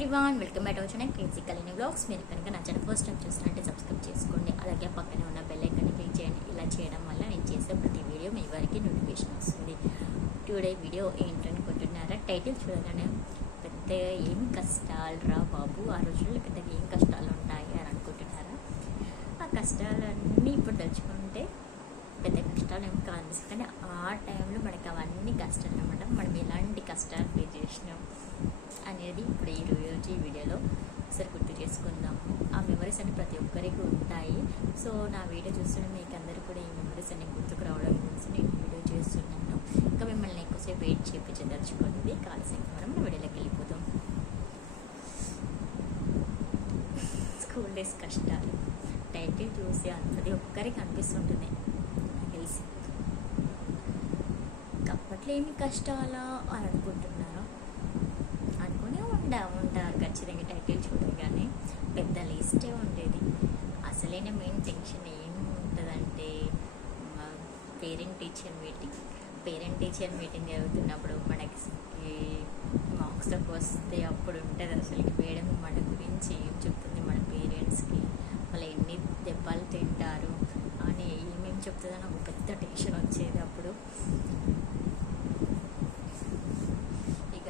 Everyone welcome back వచ్చిన crazy కలిని blogs మీరు కనుక నచ్చిన ఫస్ట్ టైం చూస్తున్నట్టే సబ్స్క్రైబ్ చేసుకోండి. అలాగే పక్కనే ఉన్న బెల్ ఐకాన్ని క్లిక్ చేయండి. ఇలా చేయడం వల్ల నేను చేసే ప్రతి వీడియో మీ వారికి నోటిఫికేషన్ వస్తుంది. టుడే వీడియో ఏంటనుకుంటున్నారా టైటిల్ చూడగానే పెద్దగా ఏం కష్టాలు రా బాబు? ఆ రోజుల్లో పెద్దగా ఏం కష్టాలు ఉంటాయి అని అనుకుంటున్నారా? ఆ కష్టాలన్నీ ఇప్పుడు తలుచుకుంటే పెద్ద కష్టాలు ఏమి కాదు. కానీ ఆ టైంలో మనకి అవన్నీ కష్టాలు అనమాట మనం ఎలాంటి కష్టాలు ఫేస్ చేసినాం అనేది ఇప్పుడు ఈ రోజు ఈ వీడియోలో ఒకసారి గుర్తు చేసుకుందాము ఆ మెమరీస్ అన్ని ప్రతి ఒక్కరికి ఉంటాయి. సో నా వీడియో చూస్తున్న మీకు అందరూ కూడా ఈ మెమరీస్ అన్ని గుర్తుకు రావడం కోసం నేను వీడియో చేస్తున్నాను. ఇంకా మిమ్మల్ని ఎక్కువసేపు వెయిట్ చేయించదలుచుకోండి కాల్సిన మనం వీడియోలోకి వెళ్ళిపోతాం స్కూల్ డేస్ కష్టాలు. టైటిల్ చూసి ప్రతి ఒక్కరికి అనిపిస్తుంటుంది. తెలిసి. అప్పట్లో ఏమి కష్టాలా అని అనుకుంటున్నారు అనుకునే ఉంటారు ఖచ్చితంగా టైటిల్ చూడగానే పెద్ద లిస్టే ఉండేది. అసలైన మెయిన్ టెన్షన్ ఏం ఉంటుందంటే parent teacher meeting. Parent teacher meeting జరుగుతున్నప్పుడు మనకి మార్క్స్ తక్కువ వస్తే అప్పుడు ఉంటుంది అసలు. మేడం మన గురించి ఏం చెప్తుంది మన పేరెంట్స్కి? వాళ్ళు ఎన్ని దెబ్బలు తింటారు? అని ఏమేమి చెప్తుంది అని ఒక పెద్ద టెన్షన్ వచ్చేది అప్పుడు ఇక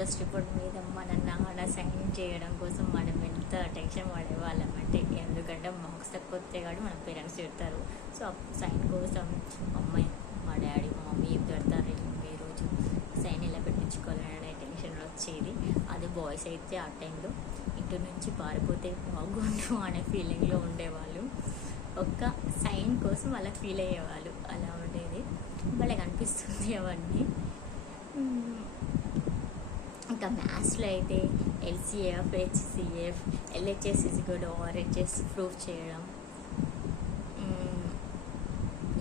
ప్రోగ్రెస్ రిపోర్ట్ మీద మన నాన్న సైన్ చేయడం కోసం మనం ఎంత టెన్షన్ పడేవాళ్ళం అంటే ఎందుకంటే మార్క్స్ తక్కువ వస్తే కాబట్టి మన పేరెంట్స్ చెప్తారు సో సైన్ కోసం అమ్మాయి మా డాడీ మా మమ్మీ ఏం పెడతారు ఈ రోజు? సైన్ ఎలా పెట్టించుకోవాలనే టెన్షన్ వచ్చేది. అది బాయ్స్ అయితే ఆ టైంలో ఇంటి నుంచి పారిపోతే బాగుండు అనే ఫీలింగ్లో ఉండేవాళ్ళు. ఒక్క సైన్ కోసం అలా ఫీల్ అయ్యేవాళ్ళు. అలా ఉండేది. వాళ్ళకి అనిపిస్తుంది అవన్నీ. ఇంకా మ్యాథ్స్లో అయితే LCF HCF LHS is good RHS proof చేయడం.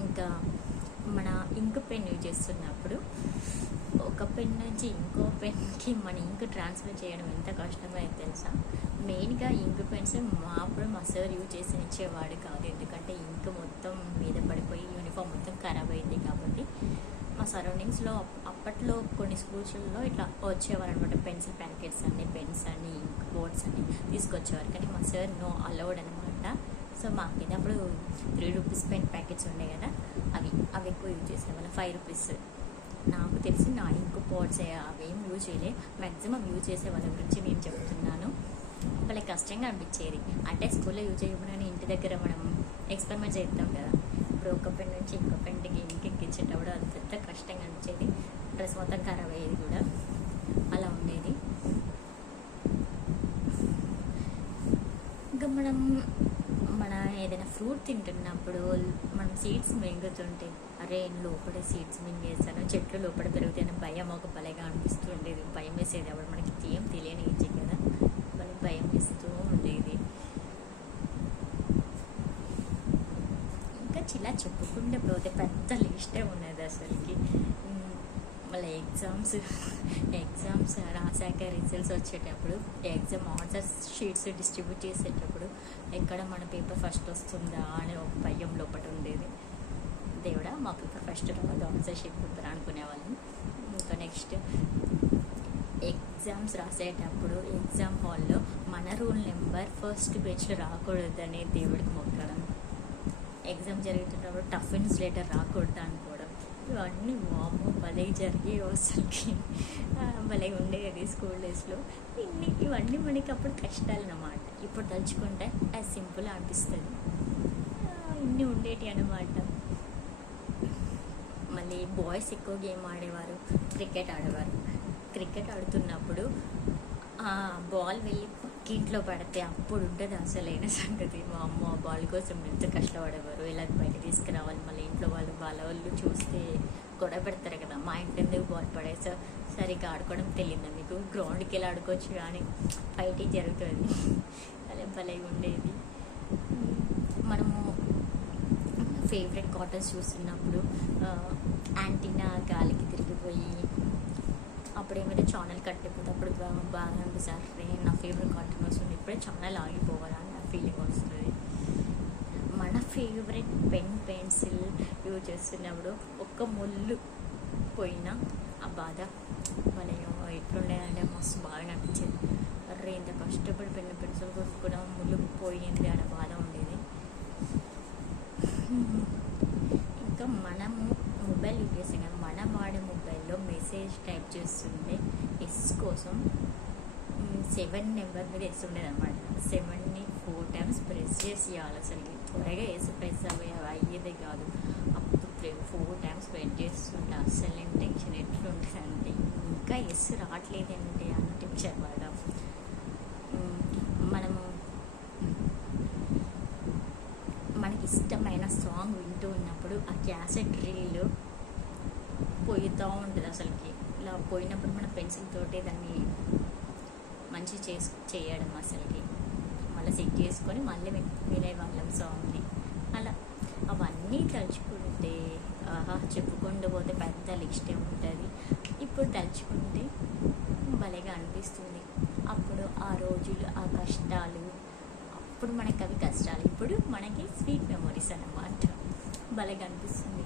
ఇంకా మన ఇంక్ పెన్ యూజ్ చేస్తున్నప్పుడు ఒక పెన్ నుంచి ఇంకో పెన్కి మన ఇంక్ ట్రాన్స్ఫర్ చేయడం ఎంత కష్టమో తెలుసా? మెయిన్గా ఇంక్ పెన్స్ మా అప్పుడు మా సార్ యూజ్ చేసి ఇచ్చేవాడు కాదు. ఎందుకంటే ఇంక్ మొత్తం మీద పడిపోయి యూనిఫామ్ మొత్తం ఖరాబ్ అయింది కాబట్టి మా సరౌండింగ్స్లో అప్పట్లో కొన్ని స్కూల్స్లో ఇట్లా వచ్చేవారు అనమాట పెన్సిల్ ప్యాకెట్స్ అని పెన్స్ అని ఇంక్ బోర్డ్స్ అని తీసుకొచ్చేవారు. కానీ మా సార్ నో అలౌడ్ అనమాట సో మాకు అప్పుడు త్రీ రూపీస్ పెన్ ప్యాకెట్స్ ఉన్నాయి కదా అవి అవి ఎక్కువ యూజ్ చేసేవాళ్ళం. Five rupees. నాకు తెలిసి నా ఇంక్ బోర్డ్స్ అవి ఏం యూజ్ చేయలే. మ్యాక్సిమం యూజ్ చేసే వాళ్ళ గురించి నేను చెప్తున్నాను. వాళ్ళకి కష్టంగా అనిపించేది. అంటే స్కూల్లో యూజ్ చేయకుండా ఇంటి దగ్గర మనం ఎక్స్పెరిమెంట్ చేద్దాం కదా. ఇప్పుడు ఒక పెన్ నుంచి ఇంకో పెన్కి ఇంక ఎక్కించేటప్పుడు అది పెద్ద కష్టంగా అనిపించేది. డ్రెస్ మొత్తం ఖరాబ్ అయ్యేది కూడా అలా ఉండేది. ఇంకా మనం మన ఏదైనా ఫ్రూట్ తింటున్నప్పుడు మనం సీడ్స్ మింగుతుంటే అరే లోపల సీడ్స్ మింగేస్తాను చెట్లు లోపల పెరుగుతాయని భయం ఒక భలేగా అనిపిస్తూ ఉండేది. భయం వేసేది. అప్పుడు మనకి ఏం తెలియని ఏజ్ కదా. మనకి భయం వేస్తూ ఉండేది. ఇంకా చిలా చెప్పుకుంటే పోతే పెద్ద లిస్టే ఉన్నది అసలుకి. మళ్ళీ ఎగ్జామ్స్ ఎగ్జామ్స్ రాసాక రిజల్ట్స్ వచ్చేటప్పుడు ఎగ్జామ్ ఆన్సర్ షీట్స్ డిస్ట్రిబ్యూట్ చేసేటప్పుడు ఎక్కడ మన పేపర్ ఫస్ట్ వస్తుందా అనే ఒక భయం లోపల ఉండేది. దేవుడా మా పేపర్ ఫస్ట్ రావాలి ఆన్సర్ షీట్ పేపర్ అనుకునేవాళ్ళం. ఇంకా నెక్స్ట్ ఎగ్జామ్స్ రాసేటప్పుడు ఎగ్జామ్ హాల్లో మన రూల్ నెంబర్ ఫస్ట్ బెంచ్లో రాకూడదని దేవుడికి మొక్కడం ఎగ్జామ్ జరుగుతున్నప్పుడు టఫిన్స్ లెటర్ రాకూడదు అనుకో ఇవన్నీ వాము భలే జరిగేవి అసలుకి. భలే ఉండేది స్కూల్ డేస్లో. ఇన్ని ఇవన్నీ మనకి అప్పుడు కష్టాలు అన్నమాట ఇప్పుడు తలుచుకుంటే అది సింపుల్ అనిపిస్తుంది. ఇన్ని ఉండేటి అన్నమాట. మళ్ళీ బాయ్స్ ఎక్కువ గేమ్ ఆడేవారు క్రికెట్ ఆడేవారు. క్రికెట్ ఆడుతున్నప్పుడు బాల్ వెళ్ళి ఇంట్లో పడితే అప్పుడు ఉంటుంది అసలైన సంగతి. మా అమ్మ వాళ్ళ బాల్ కోసం ఎంత కష్టపడేవారు? ఇలా బయట తీసుకురావాలి. మళ్ళీ ఇంట్లో వాళ్ళు వాళ్ళ వాళ్ళు చూస్తే గొడవ పెడతారు కదా. మా ఇంటి ఎందుకు బాల్ పడేసా సరిగ్గా ఆడుకోవడం తెలియదు మీకు? గ్రౌండ్కి వెళ్ళి ఆడుకోవచ్చు కానీ బయట జరుగుతుంది. అలా భలే ఉండేది. మనము ఫేవరెట్ కాటన్స్ చూస్తున్నప్పుడు యాంటీనా గాలికి తిరిగిపోయి అప్పుడు ఏమైనా ఛానల్ కట్టిపోతే అప్పుడు బాగా అనిపిస్తుంది నా ఫేవరెట్ కాటన్ వస్తుంది ఇప్పుడే ఛానల్ ఆగిపోవాలని నా ఫీలింగ్ వస్తుంది. మన ఫేవరెట్ పెన్ పెన్సిల్ యూజ్ చేస్తున్నప్పుడు ఒక్క ముళ్ళు పోయినా ఆ బాధ మన ఎట్లుండేదంటే మస్తు బాగా అనిపించేది. కష్టపడి పెన్ను పెన్సిల్ కూడా ముళ్ళు పోయింది అనే బాధ ఉండేది? ఇంకా మనము మొబైల్ యూజ్ చేస్తాం కదా మనం వాడే మొబైల్లో మెసేజ్ టైప్ చేస్తుంటే ఎస్ కోసం సెవెన్ నెంబర్ మీద ఎస్ ఉండేది అనమాట సెవెన్ని ఫోర్ టైమ్స్ ప్రెస్ చేసి అసలు త్వరగా ఎస్ ప్రెస్ అవ్వే అయ్యేదే కాదు. అప్పుడు ఫోర్ టైమ్స్ వెయిట్ చేస్తుండే. అసలు నేను టెన్షన్ ఎట్లుంటుంది అంటే ఇంకా ఎస్ రావట్లేదంటే అని టెన్షన్ పడడం ఉమ్, మనము మనకి ఇష్టమైన సాంగ్ వింటూ ఉన్నప్పుడు ఆ క్యాసెట్ రీల్ పోయితూ ఉంటుంది అసలుకి. ఇలా పోయినప్పుడు మన పెన్సిల్ తోటే దాన్ని మంచి చేసు చేయడం అసలుకి. మళ్ళీ సెట్ చేసుకొని మళ్ళీ వినే వాళ్ళం సాంగ్ని అలా అవన్నీ తలుచుకుంటే ఆహా చెప్పుకుంటూ పోతే పెద్ద లిస్టే ఉంటుంది. ఇప్పుడు తలుచుకుంటే భలేగా అనిపిస్తుంది. అప్పుడు ఆ రోజులు ఆ కష్టాలు అప్పుడు మనకి అవి కష్టాలు. ఇప్పుడు మనకి స్వీట్ మెమొరీస్ అన్నమాట. భలేగా అనిపిస్తుంది.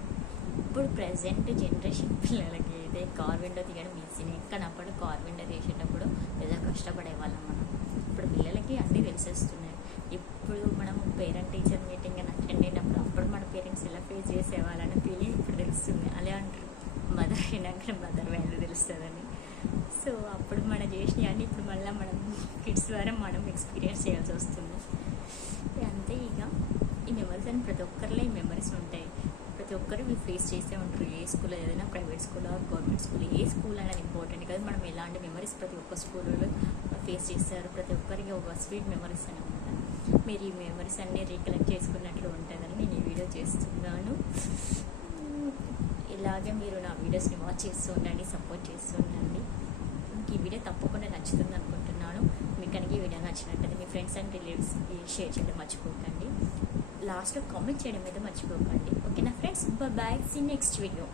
ఇప్పుడు ప్రజెంట్ జనరేషన్ పిల్లలకి అయితే కార్ విండో తీయడం ఈజీనే కానీ అప్పుడు కార్ విండో తీసేటప్పుడు ఏదో కష్టపడేవాళ్ళం మనం. ఇప్పుడు పిల్లలకి అన్నీ తెలిసేస్తున్నాయి. ఇప్పుడు మనం పేరెంట్ టీచర్ మీటింగ్ అని అటెండ్ అయినప్పుడు అప్పుడు మన పేరెంట్స్ ఎలా ఫేస్ చేసేవాళ్ళని ఫీలింగ్ ఇప్పుడు తెలుస్తుంది. అలా అంటారు. మదర్ అయినాక మదర్ వాల్యూ తెలుస్తుందని. సో అప్పుడు మనం చేసినవన్నీ ఇప్పుడు మళ్ళీ మనం కిడ్స్ ద్వారా మనం ఎక్స్పీరియన్స్ చేయాల్సి వస్తుంది. అంతే ఇక. ఈ మెమరీస్ అని ప్రతి ఒక్కరిలో ఈ మెమరీస్ ఉంటాయి. ప్రతి ఒక్కరు మీరు ఫేస్ చేసే ఉంటారు. ఏ స్కూల్ ఏదైనా ప్రైవేట్ స్కూల్ గవర్నమెంట్ స్కూల్ ఏ స్కూల్ అనేది ఇంపార్టెంట్ కదా. మనం ఎలాంటి మెమరీస్ ప్రతి ఒక్క స్కూల్లో ఫేస్ చేస్తారు? ప్రతి ఒక్కరికి ఒక స్వీట్ మెమరీస్ అనమాట మీరు ఈ మెమరీస్ అన్నీ రీకలెక్ట్ చేసుకున్నట్లు ఉంటుందని నేను ఈ వీడియో చేస్తున్నాను. ఇలాగే మీరు నా వీడియోస్ని వాచ్ చేస్తూ ఉండండి సపోర్ట్ చేస్తూ ఉండండి మీకు ఈ వీడియో తప్పకుండా నచ్చుతుంది అనుకుంటున్నాను మీకు కనుక ఈ వీడియో నచ్చినట్లయితే మీ ఫ్రెండ్స్ అండ్ రిలేటివ్స్కి షేర్ చేయడం మర్చిపోకండి. లాస్ట్లో కామెంట్ చేయడం మీద మర్చిపోకండి. ఓకేనా friends? Bye see next video